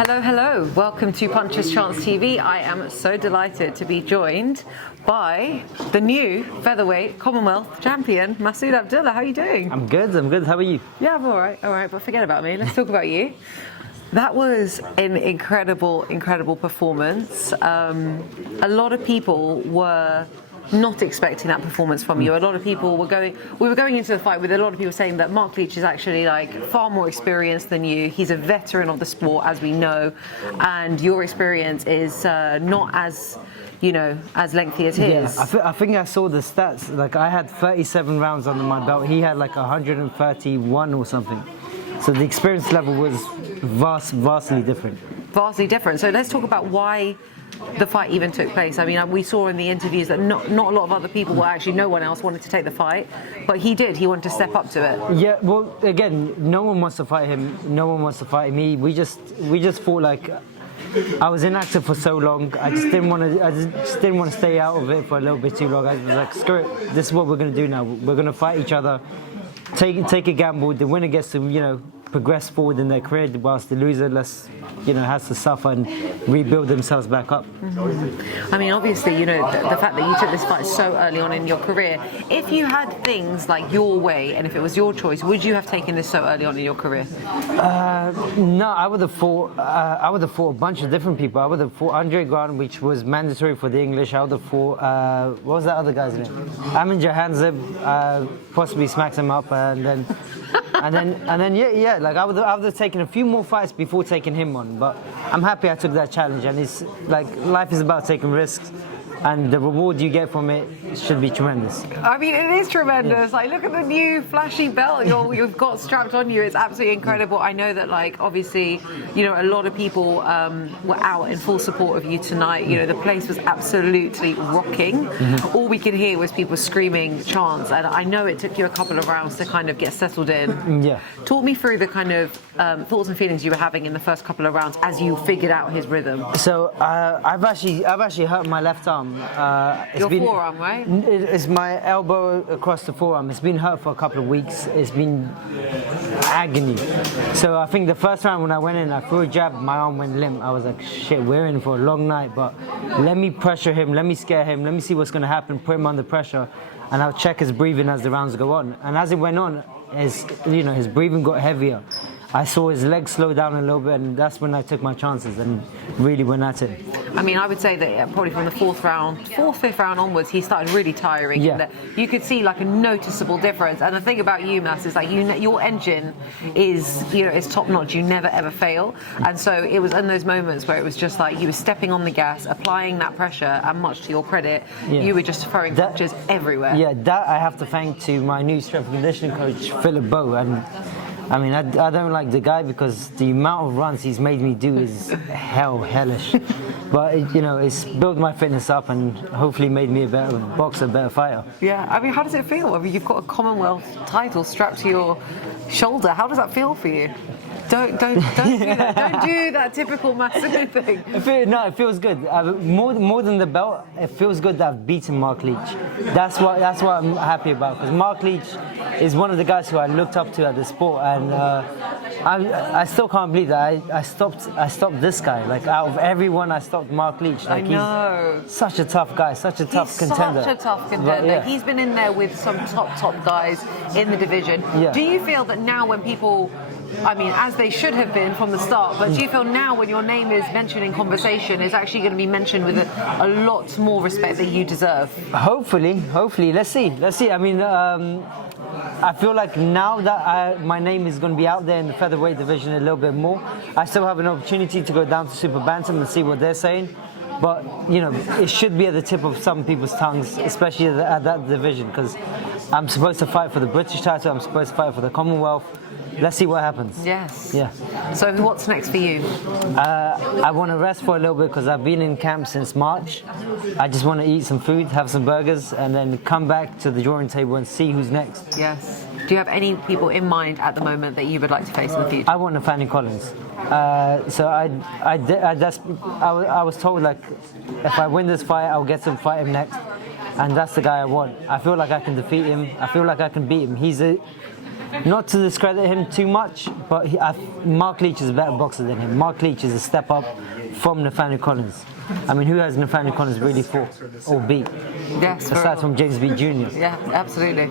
Hello, hello. Welcome to Puncher's Chance TV. I am so delighted to be joined by the new Featherweight Commonwealth Champion, Masood Abdullah. How are you doing? I'm good. How are you? Yeah, I'm all right, but forget about me. Let's talk about you. That was an incredible performance. A lot of people were not expecting that performance from you. A lot of people we were going into the fight with a lot of people saying that Marc Leach is actually like far more experienced than you. He's a veteran of the sport, as we know, and your experience is not as, as lengthy as his. Yeah, I think I saw the stats. Like, I had 37 rounds under my belt. He had like 131 or something. So the experience level was vastly different. Vastly different. So let's talk about why the fight even took place. I mean, we saw in the interviews that not a lot of other people, no one else wanted to take the fight, but he did. He wanted to step up to it. Yeah, well, again, no one wants to fight him. No one wants to fight me. We just thought, like, I was inactive for so long. I just didn't want to stay out of it for a little bit too long. I was like, screw it. This is what we're going to do now. We're going to fight each other. Take a gamble. The winner gets to, progress forward in their career, whilst the loser has to suffer and rebuild themselves back up. Mm-hmm. I mean, obviously, the fact that you took this fight so early on in your career, if you had things like your way and if it was your choice, would you have taken this so early on in your career? No, I would have fought a bunch of different people. I would have fought Andre Grant, which was mandatory for the English. I would have fought what was that other guy's name? Amin Jahanzeb, possibly smacked him up, and then like I would have taken a few more fights before taking him on, but I'm happy I took that challenge, and it's like life is about taking risks, and the reward you get from it should be tremendous. I mean, it is tremendous. Like, look at the new flashy belt you've got strapped on you. It's absolutely incredible. I know that, like, obviously, a lot of people were out in full support of you tonight. The place was absolutely rocking. Mm-hmm. All we could hear was people screaming chants, and I know it took you a couple of rounds to kind of get settled in. Yeah. Talk me through the kind of thoughts and feelings you were having in the first couple of rounds as you figured out his rhythm. So I've actually hurt my left arm. Your forearm, right? It's my elbow across the forearm. It's been hurt for a couple of weeks. It's been agony. So I think the first round when I went in, I threw a jab, my arm went limp. I was like, shit, we're in for a long night, but let me pressure him, let me scare him, let me see what's going to happen, put him under pressure, and I'll check his breathing as the rounds go on. And as it went on, his breathing got heavier. I saw his legs slow down a little bit, and that's when I took my chances and really went at it. I mean, I would say that probably from the fourth, fifth round onwards, he started really tiring. Yeah. And you could see like a noticeable difference. And the thing about you, Mas, is like your engine is top notch. You never ever fail. And so it was in those moments where it was just like you were stepping on the gas, applying that pressure, and much to your credit, you were just throwing punches everywhere. Yeah, that I have to thank to my new strength and conditioning coach, Philip Bow. And I mean, I don't like the guy because the amount of runs he's made me do is hellish. But, it's built my fitness up and hopefully made me a better boxer, a better fighter. Yeah, I mean, how does it feel? I mean, you've got a Commonwealth title strapped to your shoulder. How does that feel for you? Don't do that. Don't do that typical Masood thing. It feels good. More than the belt, it feels good that I've beaten Marc Leach. That's what I'm happy about, because Marc Leach is one of the guys who I looked up to at the sport, and I still can't believe that I stopped this guy. Like, out of everyone, I stopped Marc Leach. Like, I know. He's such a tough guy, such a tough contender. Such a tough contender. Yeah. He's been in there with some top guys in the division. Yeah. Do you feel that now when people, I mean, as they should have been from the start, but do you feel now when your name is mentioned in conversation, it's actually going to be mentioned with a lot more respect that you deserve? Hopefully. Let's see. I mean, I feel like now that my name is going to be out there in the featherweight division a little bit more, I still have an opportunity to go down to super bantam and see what they're saying. But, it should be at the tip of some people's tongues, especially at that division, because I'm supposed to fight for the British title, I'm supposed to fight for the Commonwealth. Let's see what happens. Yes. Yeah. So what's next for you? I want to rest for a little bit because I've been in camp since March. I just want to eat some food, have some burgers, and then come back to the drawing table and see who's next. Yes. Do you have any people in mind at the moment that you would like to face in the future? I want Nathaniel Collins. So I was told, like, if I win this fight, I'll get to fight him next, and that's the guy I want. I feel like I can defeat him. I feel like I can beat him. not to discredit him too much, but Marc Leach is a better boxer than him. Marc Leach is a step up from Nathaniel Collins. I mean, who has Nathaniel Collins really fought or beat? Yes, aside from James B. Jr. Yeah, absolutely.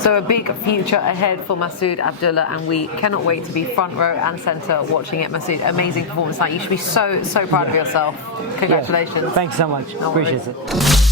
So a big future ahead for Masood Abdullah, and we cannot wait to be front row and centre watching it. Masood, amazing performance tonight. You should be so proud of yourself. Congratulations. Yeah. Thanks so much. No Appreciate worries. it.